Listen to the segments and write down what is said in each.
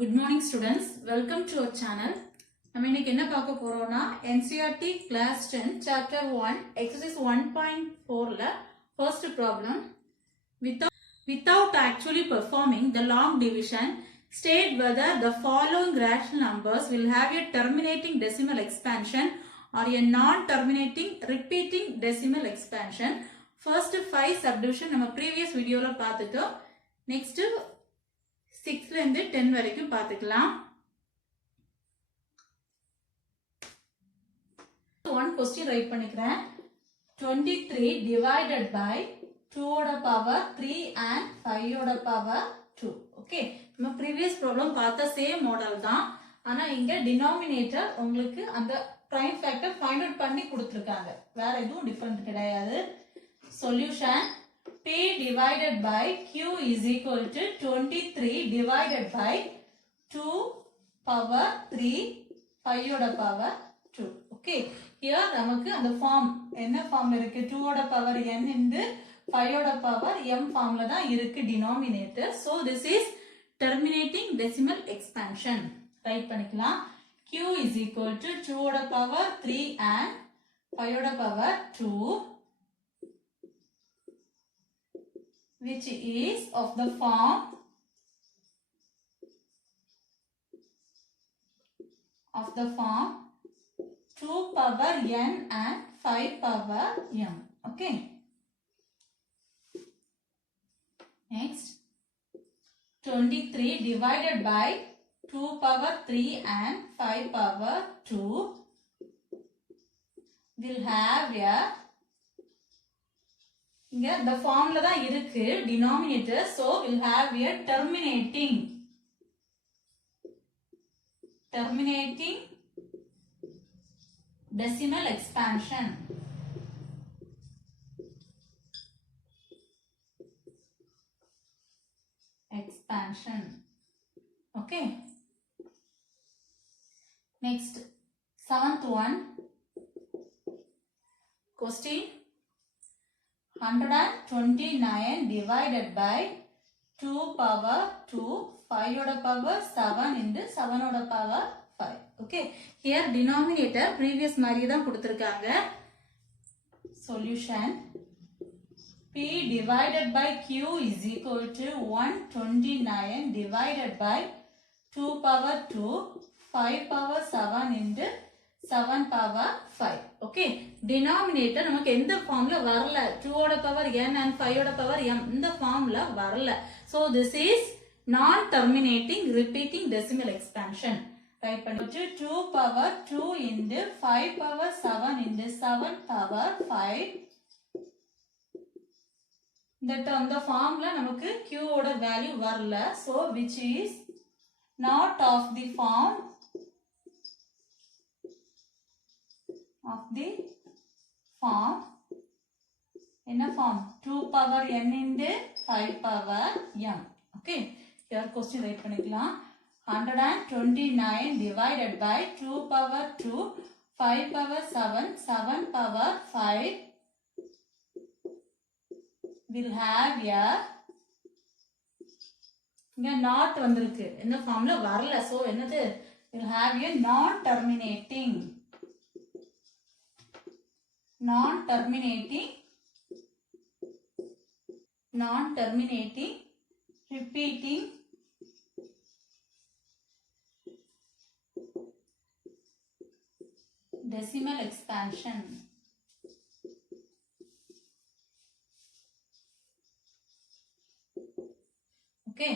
Good morning students, welcome to our channel. நம்ம இன்னைக்கு என்ன பார்க்க போறோம்னா NCERT class 10 chapter 1 exercise 1.4ல first problem without actually performing the long division state whether the following rational numbers will have a terminating decimal expansion or a non-terminating repeating decimal expansion. First 5 subdivision நம்ம previous videoல பார்த்துட்டோம். Next 6ல இருந்து 10 வரைக்கும் பார்த்துக்கலாம். One question write பண்ணிக்கிறேன். 23 divided by 2 ஓட power 3 and 5 ஓட power 2. Okay. நம்ம previous problem பார்த்த same model தான். ஆனா இங்க denominator உங்களுக்கு அந்த prime factor find out பண்ணி கொடுத்திருக்காங்க. வேற எதுவும் different கிடையாது. Solution P divided by Q is equal to 23 divided by 2 power 3 5 ஓட power 2. Okay. Here நமக்கு அந்த form என்ன form இருக்கு 2 ஓட power n into 5 ஓட power m formல தான் இருக்கு denominator. So this is terminating decimal expansion. Write பண்ணிக்கலாம். Q is equal to 2 ஓட power 3 and 5 ஓட power 2. Which is of the form of 2 power n and 5 power m. Okay. Next 23 divided by 2 power 3 and 5 power 2 will have a இங்க the formல தான் இருக்கு denominator, so we'll have a terminating decimal expansion. Okay. Next 7th one question 129 divided by 2 power 2 5 oda power 7 into 7 oda power 5. Okay. Here denominator previous மாதிரி தான் கொடுத்திருக்காங்க. Solution P divided by Q is equal to 129 divided by 2 power 2 5 power 7 into 7 power 5. Okay. Denominator நமக்கு எந்த formல வரல 2 ஓட power n and 5 ஓட power m இந்த formல வரல. So this is non-terminating repeating decimal expansion. Write பண்ணிட்டு 2 power 2 into 5 power 7 into 7 power 5. இந்த term the formல நமக்கு q ஓட value வரல. So which is not of the form in a form 2 power n into 5 power m. Okay. Here question write பண்ணிக்கலாம். 129 divided by 2 power 2 5 power 7 7 power 5 will have a இங்க not வந்திருக்கு இந்த ஃபார்ம்ல வரல. So என்னது will have a non-terminating repeating decimal expansion. Okay.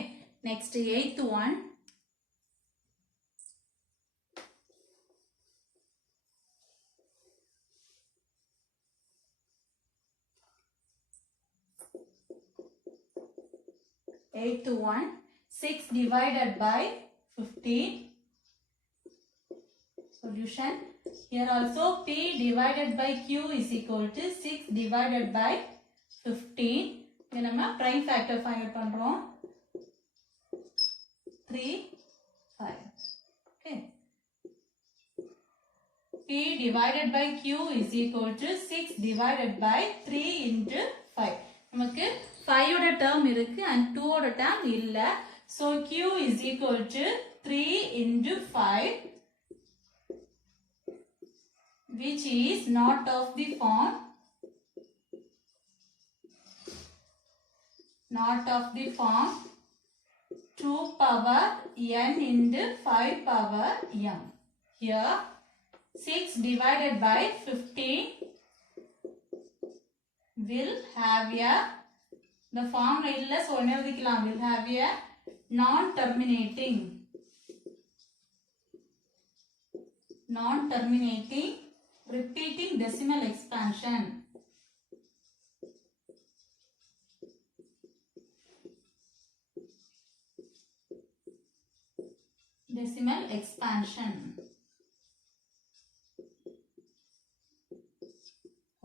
Next 8th one. Eighth one, 6 divided by 15. Solution. Here also P divided by Q is equal to 6 divided by 15. இங்க நம்ம prime factor find out பண்றோம். 3 5. Okay. P divided by Q is equal to 6 divided by 3 into 5. நமக்கு 5 ஓட term இருக்கு and 2 ஓட term இல்ல. So Q is equal to 3 into 5, which is not of the form 2 power n into 5 power m. Here 6 divided by 15 will have a, the form illa so will have a non-terminating repeating decimal expansion. Decimal expansion.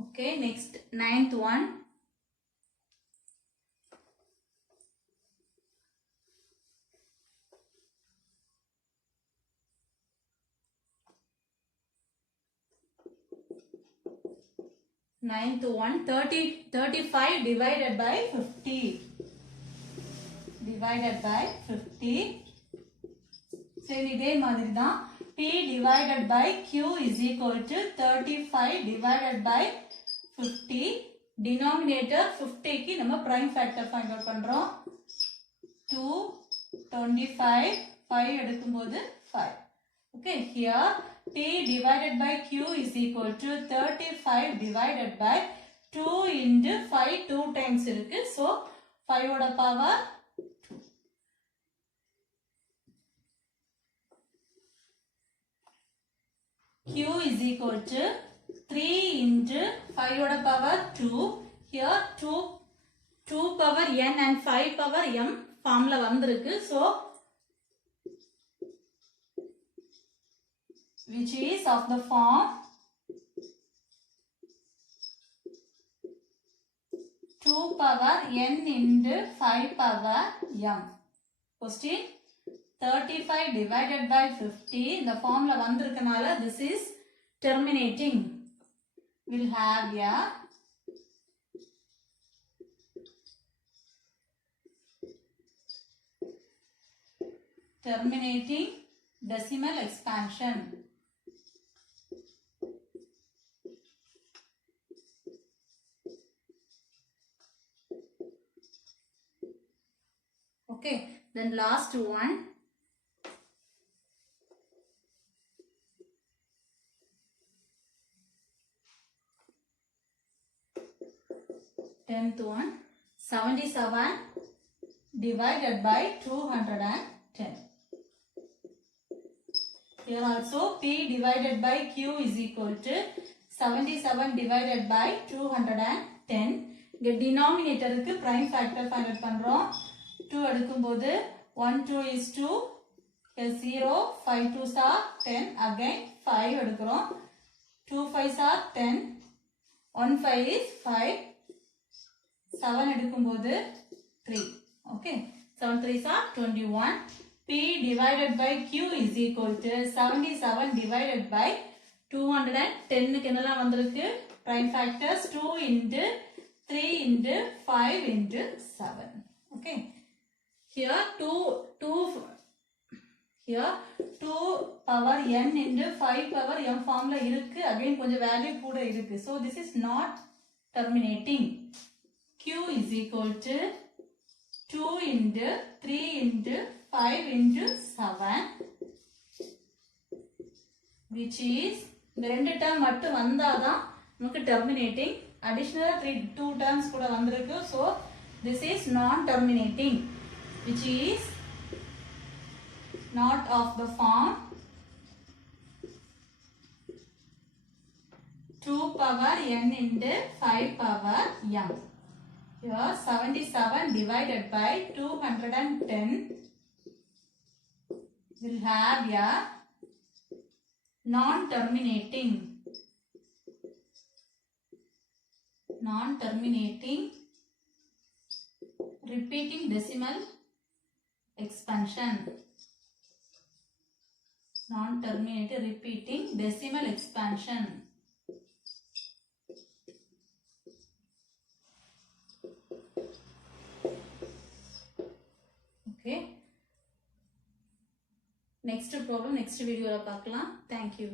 Okay, next 9th one. Ninth one, 35 divided by 50. Divided by 50. So, இதே மாதிரி தான் P divided by Q is equal to 35 divided by 50. Denominator 50 க்கு நம்ம prime factor find out பண்றோம். 2, 25, 5 எடுக்கும்போது 5. Okay, here P divided by Q is equal to 35 divided by 2 into 5 2 times இருக்கு. So, 5 ஓட power 2. Q is equal to 3 into 5 ஓட power 2. Here 2 power n and 5 power m formula வந்திருக்கு. So, which is of the form 2 power n into 5 power m. Question 35 divided by 50. The formula வந்திருக்கனால this is terminating. Will have a terminating decimal expansion. Okay, then last one. Tenth one, 77 divided by 210. Here also P divided by Q is equal to 77 divided by 210. The denominator க்கு prime factor find out பண்றோம். 2 எடுக்கும்போது 1 2 is 2, 0, 5 2s are 10, again 5 எடுக்கிறோம். 2 5s are 10, 1 5 is 5, 7 எடுக்கும்போது 3. Okay, 7 3s are 21. P divided by Q is equal to 77 divided by 210 க்கு என்னலாம் வந்திருக்கு? Prime factors 2 into 3 into 5 into 7. Okay. Here 2 power n into 5 power m formula இருக்கு. Again கொஞ்சம் value கூட இருக்கு. So this is not terminating. Q is equal to 2 into 3 into 5 into 7, which is இந்த ரெண்டு term மட்டும் வந்தாதான் நமக்கு terminating. Additional 2 terms கூட வந்திருக்கு. So this is non-terminating, which is not of the form 2 power n into 5 power m. Here 77 divided by 210 will have a non-terminating repeating decimal expansion. Non-terminating repeating decimal expansion. Okay. Next problem next வீடியோல பார்க்கலாம். Thank you.